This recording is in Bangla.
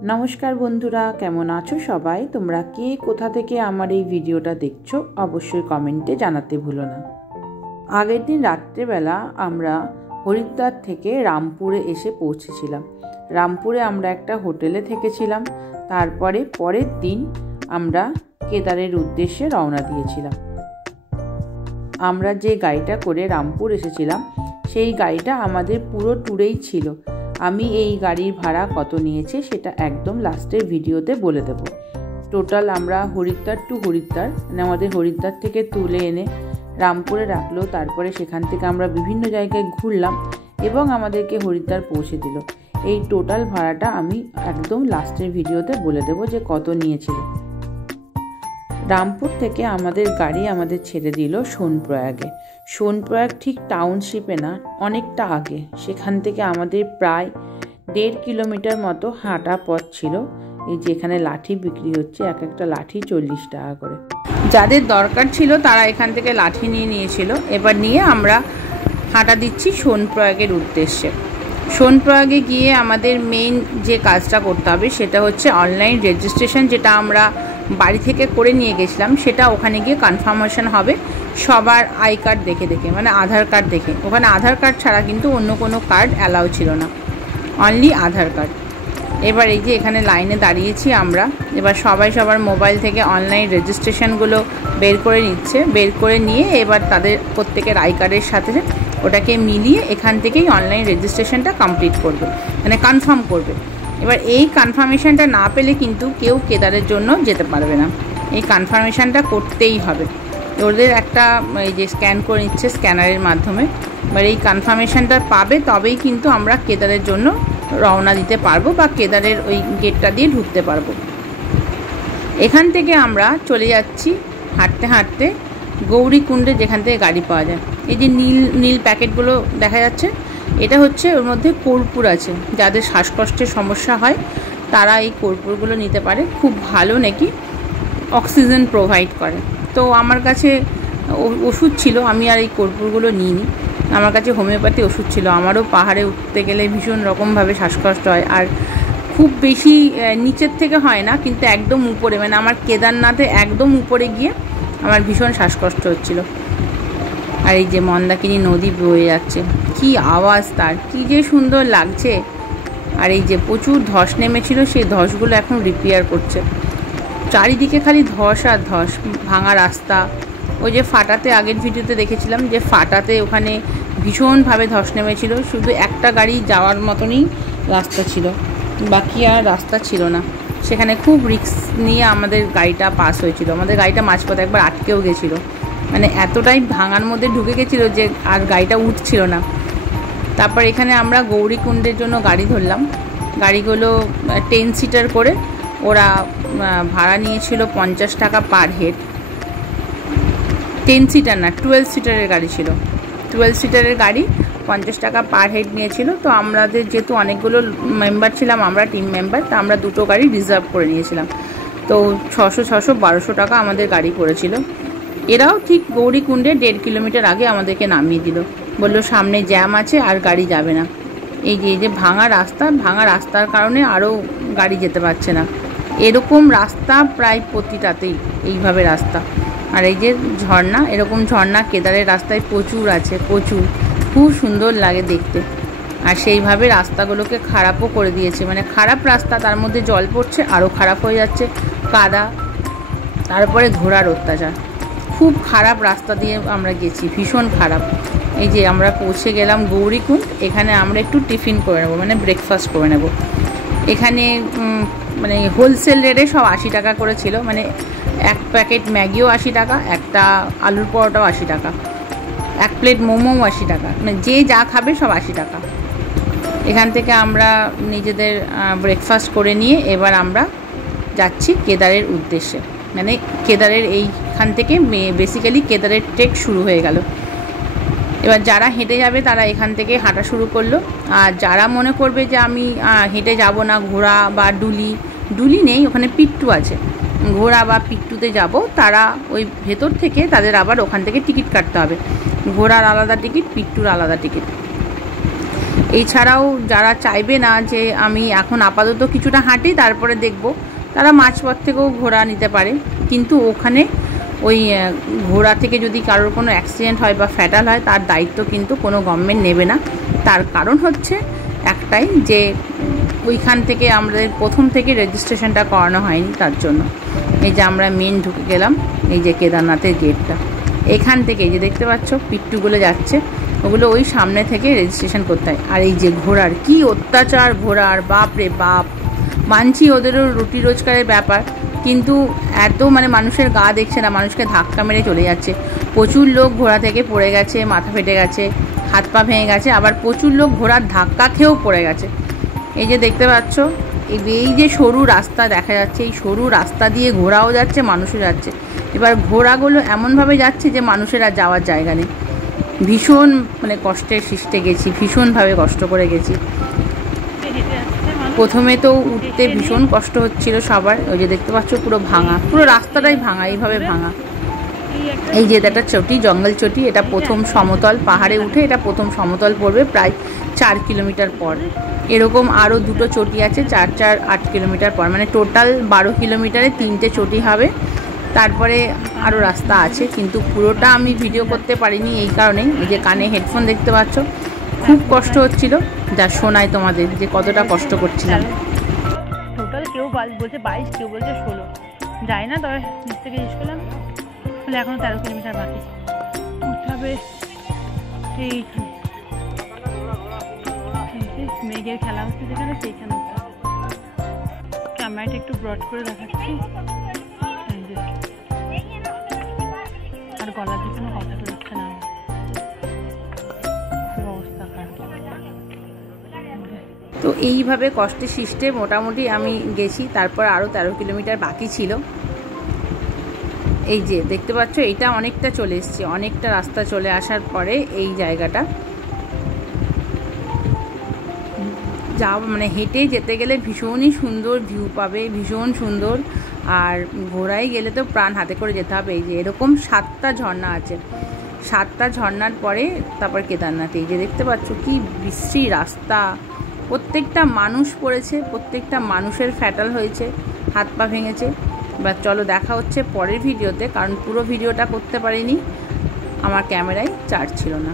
नमस्कार बंधुरा केमन आछो सबाई तोमरा के कोथा थेके आमार एई भिडियोटा देखछो अवश्यई कमेंटे जानाते भुलो ना। आगेर दिन रात्रे बेला आमरा हरिद्वार थेके रामपुरे एसे पौंछेछिलाम। रामपुरे आमरा एकटा होटेले थेकेछिलाम। तारपरे परेर दिन आमरा केदारेर उद्देश्ये रওনা दिएछिलाम। आमरा जे गाड़िटा करे रामपुर एसेछिलाम सेई गाड़िटा आमादेर पुरो टूरेई छिलो। आमी এই গাড়ির ভাড়া কত নিয়েছে সেটা একদম লাস্টের ভিডিওতে বলে দেব। টোটাল আমরা হরিদ্বার টু হরিদ্বার মানে আমাদের হরিদ্বার থেকে তুলে এনে রামপুরে রাখলো, তারপরে সেখান থেকে আমরা বিভিন্ন জায়গায় ঘুরলাম এবং আমাদেরকে হরিদ্বার পৌঁছে দিল। এই টোটাল ভাড়াটা আমি একদম লাস্টের ভিডিওতে বলে দেব যে কত নিয়েছিল। রামপুর থেকে আমাদের গাড়ি আমাদের ছেড়ে দিল সোনপ্রয়াগে। সোনপ্রয়াগ ঠিক টাউনशिपে না, অনেকটা আগে। সেখান থেকে আমাদের প্রায় 1.5 কিলোমিটার মতো হাঁটা পথ ছিল। এই যে এখানে লাঠি বিক্রি হচ্ছে, এক একটা লাঠি 40 টাকা করে। যাদের দরকার ছিল তারা এখান থেকে লাঠি নিয়েছিল। এবার নিয়ে আমরা হাঁটা দিচ্ছি সোনপ্রয়াগের উদ্দেশ্যে। সোনপ্রয়াগে গিয়ে আমাদের মেইন যে কাজটা করতে হবে সেটা হচ্ছে অনলাইন রেজিস্ট্রেশন, যেটা আমরা বাড়ি থেকে করে নিয়ে গেছিলাম। সেটা ওখানে গিয়ে কনফার্মেশন হবে সবার আই কার্ড দেখে মানে আধার কার্ড দেখে। ওখানে আধার কার্ড ছাড়া কিন্তু অন্য কোনো কার্ড অ্যালাউ ছিল না, অনলি আধার কার্ড। এবার এই যে এখানে লাইনে দাঁড়িয়েছি আমরা। এবার সবাই সবার মোবাইল থেকে অনলাইন রেজিস্ট্রেশনগুলো বের করে নিচ্ছে। বের করে নিয়ে এবার তাদের প্রত্যেকের আই কার্ডের সাথে ওটাকে মিলিয়ে এখান থেকেই অনলাইন রেজিস্ট্রেশনটা কমপ্লিট করবে, মানে কনফার্ম করবে। এবার এই কনফার্মেশনটা না পেলে কিন্তু কেউ কেদারের জন্য যেতে পারবে না। এই কনফার্মেশনটা করতেই হবে। ওদের একটা এই যে স্ক্যান করে নিচ্ছে স্ক্যানারের মাধ্যমে। এবার এই কনফার্মেশনটা পাবে তবেই কিন্তু আমরা কেদারের জন্য রওনা দিতে পারবো বা কেদারের ওই গেটটা দিয়ে ঢুকতে পারবো। এখান থেকে আমরা চলে যাচ্ছি হাঁটতে হাঁটতে গৌরীকুণ্ডে, যেখান থেকে গাড়ি পাওয়া যায়। এই যে নীল প্যাকেটগুলো দেখা যাচ্ছে, এটা হচ্ছে ওর মধ্যে কর্পূর আছে। যাদের শ্বাসকষ্টের সমস্যা হয় তারা এই কর্পূরগুলো নিতে পারে। খুব ভালো নাকি অক্সিজেন প্রোভাইড করে। তো আমার কাছে ওষুধ ছিল, আমি আর এই কর্পূরগুলো নিইনি। আমার কাছে হোমিওপ্যাথি ওষুধ ছিল। আমারও পাহাড়ে উঠতে গেলে ভীষণ রকমভাবে শ্বাসকষ্ট হয়, আর খুব বেশি নিচের থেকে হয় না, কিন্তু একদম উপরে, মানে আমার কেদারনাথে একদম উপরে গিয়ে আমার ভীষণ শ্বাসকষ্ট হচ্ছিল। আর এই যে মন্দাকিনী নদী বয়ে যাচ্ছে, কি আওয়াজ তার, কি যে সুন্দর লাগছে। আর এই যে প্রচুর ধস নেমেছিল, সেই ধসগুলো এখন রিপেয়ার করছে। চারিদিকে খালি ধস আর ধস, ভাঙা রাস্তা। ওই যে ফাটাতে আগের ভিডিওতে দেখেছিলাম যে ফাটাতে ওখানে ভীষণভাবে ধস নেমেছিল, শুধু একটা গাড়ি যাওয়ার মতনই রাস্তা ছিল, বাকি আর রাস্তা ছিল না। সেখানে খুব রিস্ক নিয়ে আমাদের গাড়িটা পাস হয়েছিল। আমাদের গাড়িটা মাঝপথে একবার আটকেও গেছিলো, মানে এতটাই ভাঙার মধ্যে ঢুকে গেছিলো যে আর গাড়িটা উঠছিল না। তারপর এখানে আমরা গৌরীকুণ্ডের জন্য গাড়ি ধরলাম। গাড়িগুলো 10 সিটার করে ওরা ভাড়া নিয়েছিল 50 টাকা পার হেড। 10 সিটার না, 12 সিটারের গাড়ি ছিল। 12 সিটারের গাড়ি 50 টাকা পার হেড নিয়েছিল। তো আমাদের যেহেতু অনেকগুলো মেম্বার ছিলাম, আমরা টিম মেম্বার, তা আমরা দুটো গাড়ি রিজার্ভ করে নিয়েছিলাম। তো 600, 1200 টাকা আমাদের গাড়ি পড়েছিল। এরাও ঠিক গৌরীকুণ্ডে 1.5 কিলোমিটার আগে আমাদেরকে নামিয়ে দিল, বললো সামনে জ্যাম আছে আর গাড়ি যাবে না। এই যে ভাঙা রাস্তার কারণে আরও গাড়ি যেতে পারছে না। এরকম রাস্তা প্রায় প্রতিটাতেই এইভাবে রাস্তা। আর এই যে ঝর্ণা, এরকম ঝর্ণা কেদারের রাস্তায় প্রচুর আছে, প্রচুর, খুব সুন্দর লাগে দেখতে। আর সেইভাবে রাস্তাগুলোকে খারাপও করে দিয়েছে, মানে খারাপ রাস্তা, তার মধ্যে জল পড়ছে, আরও খারাপ হয়ে যাচ্ছে, কাদা, তারপরে ঘোড়ার অত্যাচার। খুব খারাপ রাস্তা দিয়ে আমরা গেছি, ভীষণ খারাপ। এই যে আমরা পৌঁছে গেলাম গৌরীকুণ্ড। এখানে আমরা একটু টিফিন করে নেবো, মানে ব্রেকফাস্ট করে নেব। এখানে মানে হোলসেল রেটে সব 80 টাকা করে ছিল, মানে এক প্যাকেট ম্যাগিও 80 টাকা, একটা আলুর পরোটাও 80 টাকা, এক প্লেট মোমোও 80 টাকা, মানে যে যা খাবে সব 80 টাকা। এখান থেকে আমরা নিজেদের ব্রেকফাস্ট করে নিয়ে এবার আমরা যাচ্ছি কেদারের উদ্দেশ্যে। মানে কেদারের এইখান থেকে বেসিক্যালি কেদারের ট্রেক শুরু হয়ে গেল। এবার যারা হেঁটে যাবে তারা এখান থেকে হাঁটা শুরু করলো। আর যারা মনে করবে যে আমি হেঁটে যাব না, ঘোড়া বা ডুলি নেই, ওখানে পিট্টু আছে, ঘোড়া বা পিট্টুতে যাব, তারা ওই ভেতর থেকে তাদের আবার ওখান থেকে টিকিট কাটতে হবে। ঘোড়ার আলাদা টিকিট, পিট্টুর আলাদা টিকিট। এছাড়াও যারা চাইবে না যে আমি এখন আপাতত কিছুটা হাঁটি তারপরে দেখব, তারা মাঝপথ থেকেও ঘোড়া নিতে পারে। কিন্তু ওখানে ওই ঘোড়া থেকে যদি কারোর কোনো অ্যাক্সিডেন্ট হয় বা ফ্যাটাল হয়, তার দায়িত্ব কিন্তু কোনো গভর্নমেন্ট নেবে না। তার কারণ হচ্ছে একটাই, যে ওইখান থেকে আমাদের প্রথম থেকে রেজিস্ট্রেশনটা করানো হয়নি, তার জন্য। এই যে আমরা মেন ঢুকে গেলাম, এই যে কেদারনাথের গেটটা, এখান থেকে যে দেখতে পাচ্ছ পিট্টুগুলো যাচ্ছে, ওগুলো ওই সামনে থেকে রেজিস্ট্রেশন করতে হয়। আর এই যে ঘোড়ার কি অত্যাচার, ঘোড়ার বাপ রে বাপ। মানছি ওদেরও রুটি রোজগারের ব্যাপার, কিন্তু এত মানে মানুষের গা দেখছে না, মানুষকে ধাক্কা মেরে চলে যাচ্ছে। প্রচুর লোক ঘোড়া থেকে পড়ে গেছে, মাথা ফেটে গেছে, হাত পা ভেঙে গেছে, আবার প্রচুর লোক ঘোড়ার ধাক্কা খেয়েও পড়ে গেছে। এই যে দেখতে পাচ্ছ, এই যে সরু রাস্তা দেখা যাচ্ছে, এই সরু রাস্তা দিয়ে ঘোড়াও যাচ্ছে, মানুষও যাচ্ছে। এবার ঘোড়াগুলো এমনভাবে যাচ্ছে যে মানুষের আর যাওয়ার জায়গা নেই। ভীষণ মানে কষ্টের সৃষ্টে গেছি, ভীষণভাবে কষ্ট করে গেছি। প্রথমে তো উঠতে ভীষণ কষ্ট হচ্ছিল সবার। ওই যে দেখতে পাচ্ছ পুরো ভাঙা, পুরো রাস্তাটাই ভাঙা, এইভাবে ভাঙা। এই যে একটা চটি, জঙ্গল চটি, এটা প্রথম সমতল, পাহাড়ে উঠে এটা প্রথম সমতল পড়বে প্রায় 4 কিলোমিটার পর। এরকম আরও দুটো চটি আছে 8 কিলোমিটার পর, মানে টোটাল 12 কিলোমিটারে 3টে চটি হবে। তারপরে আরও রাস্তা আছে, কিন্তু পুরোটা আমি ভিডিও করতে পারিনি এই কারণে। এই যে কানে হেডফোন দেখতে পাচ্ছ, খুব কষ্ট হচ্ছিল, যা শোনায় তোমাদের যে কতটা কষ্ট করছিলাম। টোটাল কেউ বলছে 22, কেউ বলছে 16, যাই না। তবে নিচ থেকে জিজ্ঞেস করলাম, বলে এখনও 13 কিলোমিটার বাকি উঠতে হবে। এইখানে মেঘের খেলা হচ্ছে যেখানে, সেইখানে ক্যামেরাটা একটু ব্রড করে দেখাচ্ছি। আর গলার দিকে কোনো কথা বেরোচ্ছে না, খুব অবস্থা খারাপ। তো এইভাবে কষ্টে সৃষ্টে মোটামুটি আমি গেছি। তারপর আরও 13 কিলোমিটার বাকি ছিল। এই যে দেখতে পাচ্ছ, এটা অনেকটা চলে এসেছি, অনেকটা রাস্তা চলে আসার পরে এই জায়গাটা যা মানে হেঁটে যেতে গেলে ভীষণই সুন্দর ভিউ পাবে, ভীষণ সুন্দর। আর ঘোড়ায় গেলে তো প্রাণ হাতে করে যেতে হবে। এই যে এরকম 7টা ঝর্ণা আছে, 7টা ঝর্ণার পরে তারপর কেদারনাথ। এই যে দেখতে পাচ্ছ কি বিশ্রী রাস্তা, প্রত্যেকটা মানুষ পড়েছে, প্রত্যেকটা মানুষের ফ্যাটাল হয়েছে, হাত পা ভেঙেছে। বা চলো দেখা হচ্ছে পরের ভিডিওতে, কারণ পুরো ভিডিওটা করতে পারিনি, আমার ক্যামেরায় চার্জ ছিল না।